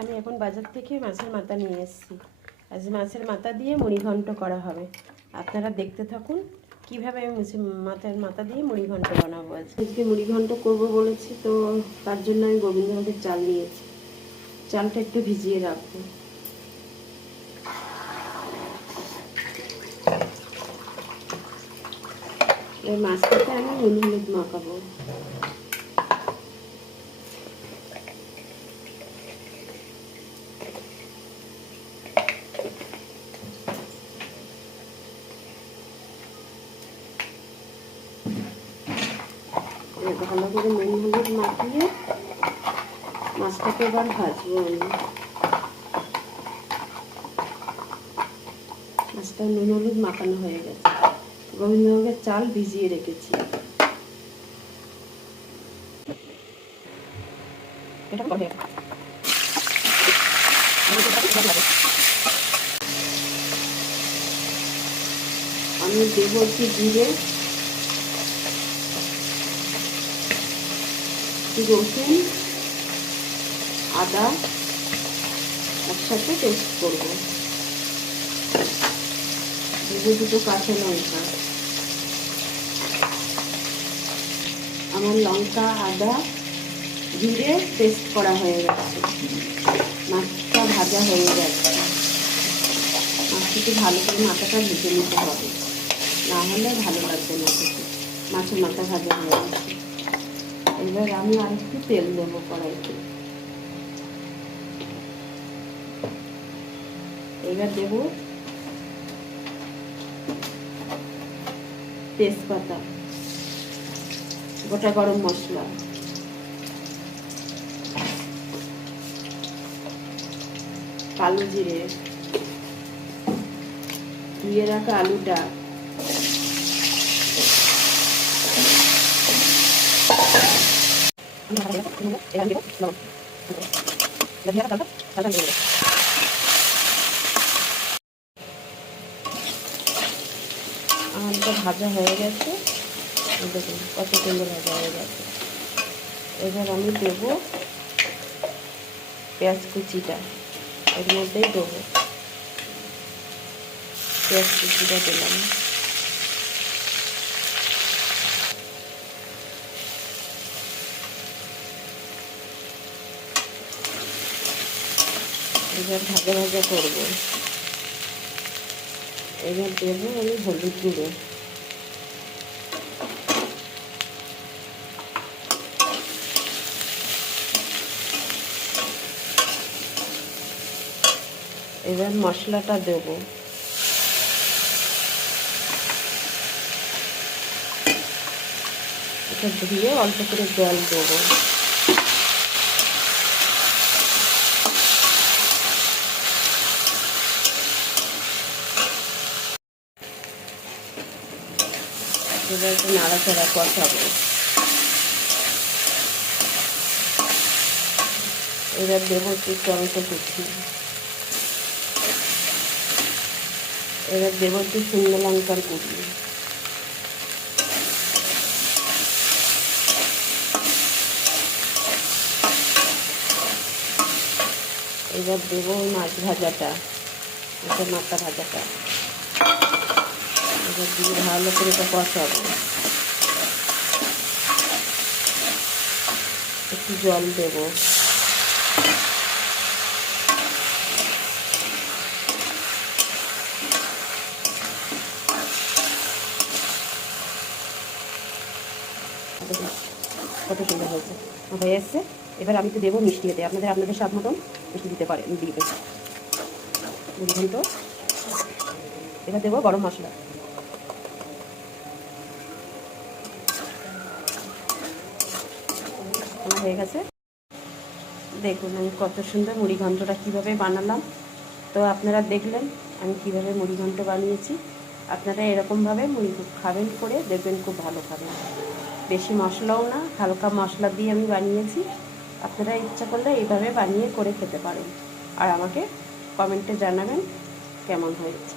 আমি এখন বাজার থেকে মাছের মাথা নিয়ে এসেছি। আজ মাছের মাথা দিয়ে মুড়িঘণ্ট করা হবে। আপনারা দেখতে থাকুন কিভাবে আমি মাছের মাথা দিয়ে মুড়িঘণ্ট বানাবো। আজকে মুড়িঘণ্ট করবো বলেছি, তো তার জন্য আমি গোবিন্দভোগের চাল নিয়েছি। চালটা একটু ভিজিয়ে রাখবো। এই মাছটাতে আমি নুন হলুদ মাখাবো। ভালো করে নুন হলুদ মাখিয়ে মাছটাকে এবার ভাজবো আমি। মাছটা নুন হলুদ মাখানো হয়ে গেছে। গোবিন্দভোগের চাল ভিজিয়ে রেখেছি। আমি দেবো একটু জিরে, রসুন, আদা একসাথে পেস্ট করবো। দেবো দুটো কাঁচা লঙ্কা। আমার লঙ্কা আদা জিরে পেস্ট করা হয়ে গেছে। মাছটা ভাজা হয়ে গেছে। মাছটাকে ভালো করে মাথাটা ভেজে নিতে হবে, না হলে ভালো লাগবে না খেতে। মাছের মাথা ভাজা হয়ে গেছে। এবার আমি আরেকটু তেল দেবো কড়াইতে। এবার দেবো তেজপাতা, গোটা গরম মশলা, কালো জিরে, ধুয়ে রাখা আলুটা, আলুটা ভাজা হয়ে গেছে। দেখুন কত সুন্দর ভাজা হয়ে গেছে। এবার আমি দেবো পেঁয়াজ কুচিটা, এর মধ্যেই দেবো পেঁয়াজ কুচিটা দিলাম। এবার ভাজা ভাজা করবো। এবার দেবো আমি হলুদ গুঁড়ো, এবার মশলাটা দেবো। এটা ধুয়ে অল্প করে জল দেবো। এবার একটু নাড়াচাড়া কষাবো। এবার দেবো একটু টমেটো কুচি। এবার দেবো একটু শুকনো লঙ্কার গুঁড়ি। এবার দেবো মাছ ভাজাটা, মাথা ভাজাটা। এবার দিয়ে ভালো করে এটা কষাবো। একটু জল দেবো। কত সুন্দর হয়েছে, হয়ে এসছে। এবার আমি একটু দেবো মিষ্টি, এতে আপনাদের স্বাদ মতন মিষ্টি দিতে পারেন, দিবে মুড়িঘণ্ট। এবার দেবো গরম মশলা। আমার হয়ে গেছে। দেখুন আমি কত সুন্দর মুড়িঘণ্টটা কীভাবে বানালাম। তো আপনারা দেখলেন আমি কীভাবে মুড়িঘণ্ট বানিয়েছি। আপনারা এরকমভাবে মুড়ি খাবেন, করে দেখবেন খুব ভালো খাবেন। বেশি মশলাও না, হালকা মশলা দিয়ে আমি বানিয়েছি। আপনারা ইচ্ছা করলে এইভাবে বানিয়ে করে খেতে পারেন। আর আমাকে কমেন্টে জানাবেন কেমন হয়েছে।